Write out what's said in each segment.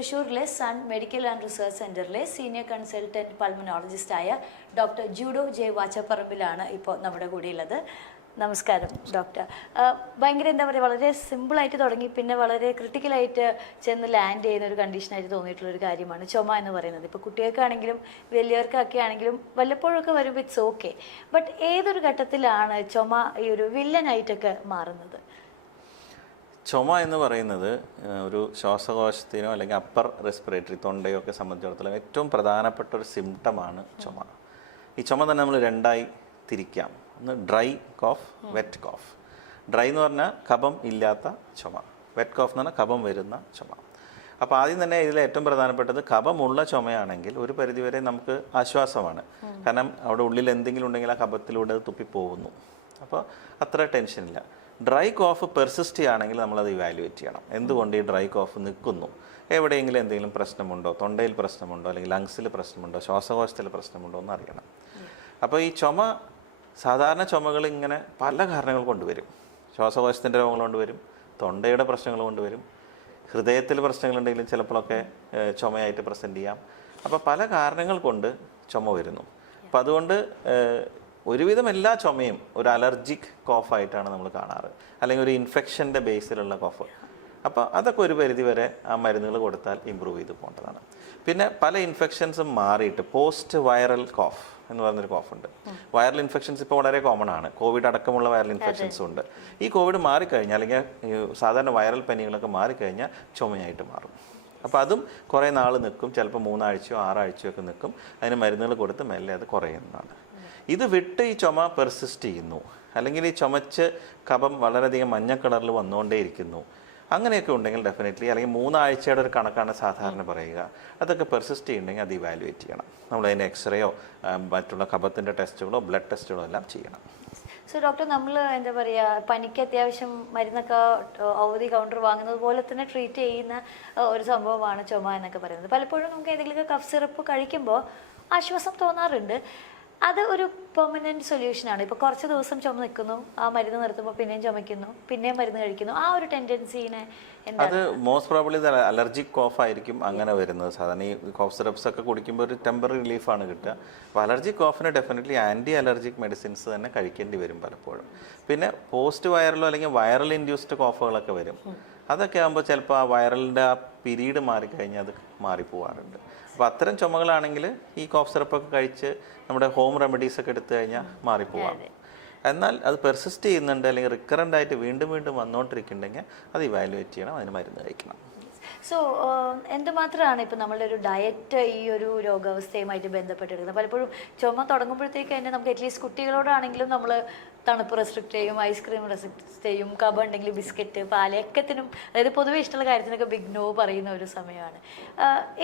തൃശ്ശൂരിലെ Sun Medical and Research സെന്ററിലെ senior consultant പൾമനോളജിസ്റ്റായ ഡോക്ടർ ജൂഡോ ജെ വാച്ചപ്പറമ്പിലാണ് ഇപ്പോൾ നമ്മുടെ കൂടെയുള്ളത്. നമസ്കാരം ഡോക്ടർ ഭയങ്കര എന്താ പറയുക വളരെ സിമ്പിളായിട്ട് തുടങ്ങി പിന്നെ വളരെ ക്രിട്ടിക്കലായിട്ട് ചെന്ന് ലാൻഡ് ചെയ്യുന്ന ഒരു കണ്ടീഷനായിട്ട് തോന്നിയിട്ടുള്ളൊരു കാര്യമാണ് ചുമ എന്ന് പറയുന്നത്. ഇപ്പോൾ കുട്ടികൾക്കാണെങ്കിലും വലിയവർക്കൊക്കെ ആണെങ്കിലും വല്ലപ്പോഴൊക്കെ വരുമ്പോൾ ഇറ്റ്സ് ഓക്കെ ബട്ട് ഏതൊരു ഘട്ടത്തിലാണ് ചുമ ഈ ഒരു വില്ലനായിട്ടൊക്കെ മാറുന്നത്? ചുമ എന്ന് പറയുന്നത് ഒരു ശ്വാസകോശത്തിനോ അല്ലെങ്കിൽ അപ്പർ റെസ്പിറേറ്ററി തൊണ്ടയോ ഒക്കെ സംബന്ധിച്ചിടത്തോളം ഏറ്റവും പ്രധാനപ്പെട്ട ഒരു സിംറ്റമാണ് ചുമ. ഈ ചുമ തന്നെ നമ്മൾ രണ്ടായി തിരിക്കാം. ഒന്ന് dry cough wet cough. Dry എന്ന് പറഞ്ഞാൽ കഫം ഇല്ലാത്ത ചുമ. വെറ്റ് കോഫ് എന്ന് പറഞ്ഞാൽ കഫം വരുന്ന ചുമ. അപ്പോൾ ആദ്യം തന്നെ ഇതിൽ ഏറ്റവും പ്രധാനപ്പെട്ടത് കഫമുള്ള ചുമയാണെങ്കിൽ ഒരു പരിധിവരെ നമുക്ക് ആശ്വാസമാണ്. കാരണം അവിടെ ഉള്ളിൽ എന്തെങ്കിലും ഉണ്ടെങ്കിൽ ആ കഫത്തിലൂടെ അത് തുപ്പിപ്പോകുന്നു അപ്പോൾ അത്ര ടെൻഷനില്ല ഡ്രൈ കോഫ് പെർസിസ്റ്റ് ചെയ്യുകയാണെങ്കിൽ നമ്മളത് ഇവാലുവേറ്റ് ചെയ്യണം. എന്തുകൊണ്ട് ഈ ഡ്രൈ കോഫ് നിൽക്കുന്നു? എവിടെയെങ്കിലും എന്തെങ്കിലും പ്രശ്നമുണ്ടോ? തൊണ്ടയിൽ പ്രശ്നമുണ്ടോ? അല്ലെങ്കിൽ ലങ്സിൽ പ്രശ്നമുണ്ടോ? ശ്വാസകോശത്തിൽ പ്രശ്നമുണ്ടോ എന്ന് അറിയണം. അപ്പോൾ ഈ ചുമ സാധാരണ ചുമകൾ ഇങ്ങനെ പല കാരണങ്ങൾ കൊണ്ടുവരും. ശ്വാസകോശത്തിന്റെ രോഗങ്ങൾ കൊണ്ടുവരും തൊണ്ടയുടെ പ്രശ്നങ്ങൾ കൊണ്ടുവരും ഹൃദയത്തിൽ പ്രശ്നങ്ങളുണ്ടെങ്കിലും ചിലപ്പോഴൊക്കെ ചുമയായിട്ട് പ്രസന്റ് ചെയ്യാം. അപ്പോൾ പല കാരണങ്ങൾ കൊണ്ട് ചുമ വരുന്നു. അപ്പം അതുകൊണ്ട് ഒരുവിധം എല്ലാ ചുമയും ഒരു അലർജിക് കോഫായിട്ടാണ് നമ്മൾ കാണാറ്. അല്ലെങ്കിൽ ഒരു ഇൻഫെക്ഷന്റെ ബേസിലുള്ള കോഫ്. അപ്പോൾ അതൊക്കെ ഒരു പരിധി വരെ ആ മരുന്നുകൾ കൊടുത്താൽ ഇമ്പ്രൂവ് ചെയ്ത് പോകേണ്ടതാണ്. പിന്നെ പല ഇൻഫെക്ഷൻസും മാറിയിട്ട് പോസ്റ്റ് വൈറൽ കോഫ് എന്ന് പറഞ്ഞൊരു കോഫ് ഉണ്ട് വൈറൽ ഇൻഫെക്ഷൻസ് ഇപ്പോൾ വളരെ കോമൺ ആണ്. കോവിഡ് അടക്കമുള്ള വൈറൽ ഇൻഫെക്ഷൻസ് ഉണ്ട്. ഈ കോവിഡ് മാറിക്കഴിഞ്ഞാൽ അല്ലെങ്കിൽ സാധാരണ വൈറൽ പനികളൊക്കെ മാറിക്കഴിഞ്ഞാൽ ചുമയായിട്ട് മാറും. അപ്പോൾ അതും കുറേ നാൾ നിൽക്കും. ചിലപ്പോൾ മൂന്നാഴ്ചയോ ആറാഴ്ചയോ ഒക്കെ നിൽക്കും. അതിന് മരുന്നുകൾ കൊടുത്ത് മെല്ലെ അത് കുറയുന്നതാണ്. ഇത് വിട്ട് ഈ ചുമ പെർസിസ്റ്റ് ചെയ്യുന്നു. അല്ലെങ്കിൽ ഈ ചുമച്ച് കഫം വളരെയധികം മഞ്ഞ കളറിൽ വന്നുകൊണ്ടേയിരിക്കുന്നു. അങ്ങനെയൊക്കെ ഉണ്ടെങ്കിൽ ഡെഫിനറ്റ്ലി അല്ലെങ്കിൽ മൂന്നാഴ്ചയുടെ ഒരു കണക്കാണ് സാധാരണ പറയുക. അതൊക്കെ പെർസിസ്റ്റ് ചെയ്യുന്നുണ്ടെങ്കിൽ അത് ഇവാലുവേറ്റ് ചെയ്യണം. നമ്മൾ അതിന്റെ എക്സ്റേയോ മറ്റുള്ള കഫത്തിന്റെ ടെസ്റ്റുകളോ ബ്ലഡ് ടെസ്റ്റുകളോ എല്ലാം ചെയ്യണം. സോ ഡോക്ടർ നമ്മൾ എന്താ പറയുക പനിക്ക് അത്യാവശ്യം മരുന്നൊക്കെ അവധി കൗണ്ടർ വാങ്ങുന്നത് പോലെ തന്നെ ട്രീറ്റ് ചെയ്യുന്ന ഒരു സംഭവമാണ് ചുമ എന്നൊക്കെ പറയുന്നത്. പലപ്പോഴും നമുക്ക് ഏതെങ്കിലുമൊക്കെ കഫ് സിറപ്പ് കഴിക്കുമ്പോൾ ആശ്വാസം തോന്നാറുണ്ട്. അത് ഒരു സൊല്യൂഷൻ ആണ്. ഇപ്പോൾ കുറച്ച് ദിവസം ചുമ നിൽക്കുന്നു. ആ മരുന്ന് നിർത്തുമ്പോൾ പിന്നെയും ചുമയ്ക്കുന്നു പിന്നെയും മരുന്ന് കഴിക്കുന്നു. ആ ഒരു ടെൻഡൻസീനെ അത് മോസ്റ്റ് പ്രോബ്ലി അലർജിക് കോഫ് ആയിരിക്കും അങ്ങനെ വരുന്നത്. സാധാരണ ഈ കോഫ് സിറപ്സ് ഒക്കെ കുടിക്കുമ്പോൾ ഒരു ടെമ്പററി റിലീഫാണ് കിട്ടുക. അപ്പോൾ അലർജിക് കോഫിന് ഡെഫിനറ്റ്ലി ആന്റി അലർജിക് മെഡിസിൻസ് തന്നെ കഴിക്കേണ്ടി വരും പലപ്പോഴും. പിന്നെ പോസ്റ്റ് വൈറലോ അല്ലെങ്കിൽ വൈറൽ ഇൻഡ്യൂസ്ഡ് കോഫുകളൊക്കെ വരും. അതൊക്കെ ആകുമ്പോൾ ചിലപ്പോൾ ആ വൈറലിന്റെ ആ പീരീഡ് മാറിക്കഴിഞ്ഞാൽ അത് മാറിപ്പോവാറുണ്ട്. അപ്പോൾ അത്തരം ചുമകളാണെങ്കിൽ ഈ കോഫ് സിറപ്പൊക്കെ കഴിച്ച് നമ്മുടെ ഹോം റെമഡീസ് ഒക്കെ എടുത്തു കഴിഞ്ഞാൽ മാറിപ്പോവാം. എന്നാൽ അത് പെർസിസ്റ്റ് ചെയ്യുന്നുണ്ട് അല്ലെങ്കിൽ റിക്കറന്റ് ആയിട്ട് വീണ്ടും വീണ്ടും വന്നുകൊണ്ടിരിക്കുന്നുണ്ടെങ്കിൽ അത് ഇവാലുവേറ്റ് ചെയ്യണം അതിന് മരുന്ന് കഴിക്കണം. സോ എന്തുമാത്രമാണ് ഇപ്പം നമ്മളുടെ ഒരു ഡയറ്റ് ഈ ഒരു രോഗാവസ്ഥയുമായിട്ട് ബന്ധപ്പെട്ടിരിക്കുന്നത്? പലപ്പോഴും ചുമ തുടങ്ങുമ്പോഴത്തേക്ക് തന്നെ നമുക്ക് അറ്റ്ലീസ്റ്റ് കുട്ടികളോടാണെങ്കിലും നമ്മൾ തണുപ്പ് റെസ്ട്രിക്റ്റ് ചെയ്യും ഐസ്ക്രീം റെസ്ട്രിക്റ്റ് ചെയ്യും കബ ഉണ്ടെങ്കിൽ ബിസ്ക്കറ്റ് ഒക്കത്തിനും അതായത് പൊതുവെ ഇഷ്ടമുള്ള കാര്യത്തിനൊക്കെ ബിഗ് നോ പറയുന്ന ഒരു സമയമാണ്.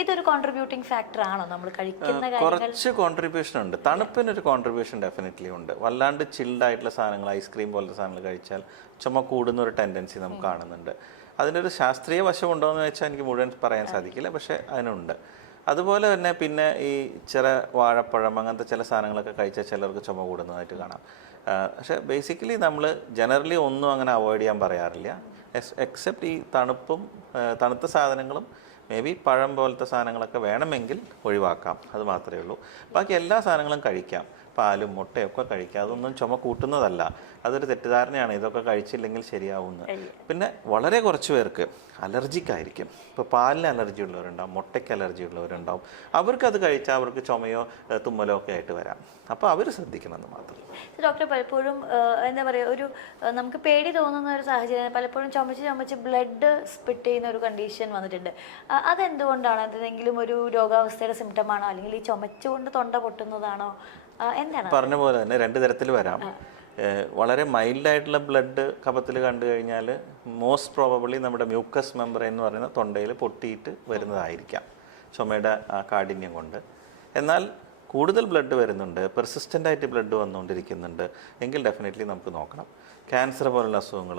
ഇതൊരു കോൺട്രിബ്യൂട്ടിംഗ് ഫാക്ടർ ആണോ? നമ്മൾ കഴിക്കുന്ന കാര്യങ്ങൾ കുറച്ച് കോൺട്രിബ്യൂഷൻ ഉണ്ട്. തണുപ്പിനൊരു കോൺട്രിബ്യൂഷൻ ഡെഫിനറ്റ്ലി ഉണ്ട്. വല്ലാണ്ട് ചിൽഡ് ആയിട്ടുള്ള സാധനങ്ങൾ ഐസ്ക്രീം പോലത്തെ സാധനങ്ങൾ കഴിച്ചാൽ ചുമ കൂടുന്ന ഒരു ടെൻഡൻസി നമുക്ക് കാണുന്നുണ്ട്. അതിന്റെ ഒരു ശാസ്ത്രീയ വശം ഉണ്ടോ എന്ന് വെച്ചാൽ എനിക്ക് മുഴുവൻ പറയാൻ സാധിക്കില്ല പക്ഷേ അതിനുണ്ട്. അതുപോലെ തന്നെ പിന്നെ ഈ ചില വാഴപ്പഴം അങ്ങനത്തെ ചില സാധനങ്ങളൊക്കെ കഴിച്ചാൽ ചിലർക്ക് ചുമ കൂടുന്നതായിട്ട് കാണാം. പക്ഷേ ബേസിക്കലി നമ്മൾ ജനറലി ഒന്നും അങ്ങനെ അവോയ്ഡ് ചെയ്യാൻ പറയാറില്ല. എക്സെപ്റ്റ് ഈ തണുപ്പും തണുത്ത സാധനങ്ങളും മേ ബി പഴം പോലത്തെ സാധനങ്ങളൊക്കെ വേണമെങ്കിൽ ഒഴിവാക്കാം അത് മാത്രമേ ഉള്ളൂ. ബാക്കി എല്ലാ സാധനങ്ങളും കഴിക്കാം. പാലും മുട്ടയൊക്കെ കഴിക്കുക. അതൊന്നും ചുമ കൂട്ടുന്നതല്ല. അതൊരു തെറ്റിദ്ധാരണയാണ്. ഇതൊക്കെ കഴിച്ചില്ലെങ്കിൽ ശരിയാവുമെന്ന് പിന്നെ വളരെ കുറച്ച് പേർക്ക് അലർജിക്കായിരിക്കും. ഇപ്പോൾ പാലിന് അലർജി ഉള്ളവരുണ്ടാവും മുട്ടയ്ക്ക് അലർജി ഉള്ളവരുണ്ടാവും. അവർക്ക് അത് കഴിച്ചാൽ അവർക്ക് ചുമയോ തുമ്മലോ ഒക്കെ ആയിട്ട് വരാം. അപ്പോൾ അവർ ശ്രദ്ധിക്കണമെന്ന് മാത്രം. ഡോക്ടർ പലപ്പോഴും എന്താ പറയുക ഒരു നമുക്ക് പേടി തോന്നുന്ന ഒരു സാഹചര്യം. പലപ്പോഴും ചുമച്ച് ചുമച്ച് ബ്ലഡ് സ്പിറ്റ് ചെയ്യുന്ന ഒരു കണ്ടീഷൻ വന്നിട്ടുണ്ട്. അതെന്തുകൊണ്ടാണ്? എന്തെങ്കിലും ഒരു രോഗാവസ്ഥയുടെ സിംറ്റം ആണോ അല്ലെങ്കിൽ ഈ ചുമച്ചുകൊണ്ട് തൊണ്ട പൊട്ടുന്നതാണോ? പറഞ്ഞ പോലെ തന്നെ രണ്ട് തരത്തിൽ വരാം. വളരെ മൈൽഡ് ആയിട്ടുള്ള ബ്ലഡ് കഫത്തിൽ കണ്ടു കഴിഞ്ഞാൽ മോസ്റ്റ് പ്രോബബിളി നമ്മുടെ മ്യൂക്കസ് മെമ്പറൈൻ എന്ന് പറയുന്ന തൊണ്ടയിൽ പൊട്ടിയിട്ട് വരുന്നതായിരിക്കാം. ചുമയുടെ ആ കാഠിന്യം കൊണ്ട്. എന്നാൽ കൂടുതൽ ബ്ലഡ് വരുന്നുണ്ട് പെർസിസ്റ്റന്റ് ആയിട്ട് ബ്ലഡ് വന്നുകൊണ്ടിരിക്കുന്നുണ്ട്. എങ്കിൽ ഡെഫിനറ്റ്ലി നമുക്ക് നോക്കണം. ക്യാൻസർ പോലുള്ള അസുഖങ്ങൾ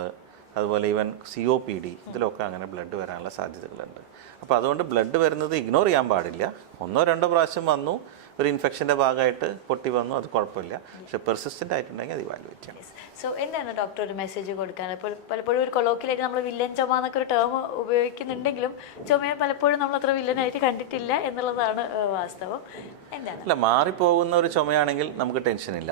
അതുപോലെ even C O P D ഇതിലൊക്കെ അങ്ങനെ ബ്ലഡ് വരാനുള്ള സാധ്യതകളുണ്ട്. അപ്പോൾ അതുകൊണ്ട് ബ്ലഡ് വരുന്നത് ഇഗ്നോർ ചെയ്യാൻ പാടില്ല. ഒന്നോ രണ്ടോ പ്രാവശ്യം വന്നു ഒരു ഇൻഫെക്ഷന്റെ ഭാഗമായിട്ട് പൊട്ടി വന്നു അത് കുഴപ്പമില്ല. പക്ഷെ പെർസിസ്റ്റന്റ് ആയിട്ടുണ്ടെങ്കിൽ അത് ഇവാലുവേറ്റ് ചെയ്യണം. സോ എന്താണ് ഡോക്ടർ ഒരു മെസ്സേജ് കൊടുക്കാൻ ഇപ്പോൾ പലപ്പോഴും ഒരു കൊളോക്കിലായിട്ട് നമ്മൾ വില്ലൻ ചുമ എന്നൊക്കെ ഒരു ടേം ഉപയോഗിക്കുന്നുണ്ടെങ്കിലും ചുമയെ പലപ്പോഴും നമ്മൾ അത്ര വില്ലനായിട്ട് കണ്ടിട്ടില്ല എന്നുള്ളതാണ് വാസ്തവം. എന്താണ്? അല്ല മാറിപ്പോകുന്ന ഒരു ചുമയാണെങ്കിൽ നമുക്ക് ടെൻഷനില്ല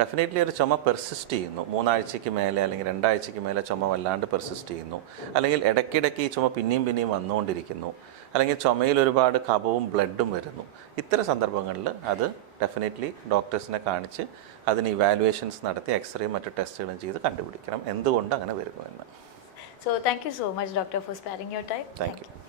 ഡെഫിനറ്റ്ലി ഒരു ചുമ പെർസിസ്റ്റ് ചെയ്യുന്നു. മൂന്നാഴ്ചയ്ക്ക് മേലെ അല്ലെങ്കിൽ രണ്ടാഴ്ചയ്ക്ക് മേലെ ചുമ വല്ലാണ്ട് പെർസിസ്റ്റ് ചെയ്യുന്നു. അല്ലെങ്കിൽ ഇടയ്ക്കിടയ്ക്ക് ഈ ചുമ പിന്നെയും പിന്നെയും വന്നുകൊണ്ടിരിക്കുന്നു. അല്ലെങ്കിൽ ചുമയിൽ ഒരുപാട് കഫവും ബ്ലഡും വരുന്നു. ഇത്തരം സന്ദർഭങ്ങളിൽ അത് ഡെഫിനറ്റ്ലി ഡോക്ടേഴ്സിനെ കാണിച്ച് അതിന് ഇവാലുവേഷൻസ് നടത്തി എക്സ്റേയും മറ്റു ടെസ്റ്റുകളും ചെയ്ത് കണ്ടുപിടിക്കണം. എന്തുകൊണ്ട് അങ്ങനെ വരുന്നു എന്ന്. So thank you so much doctor for sparing your time thank you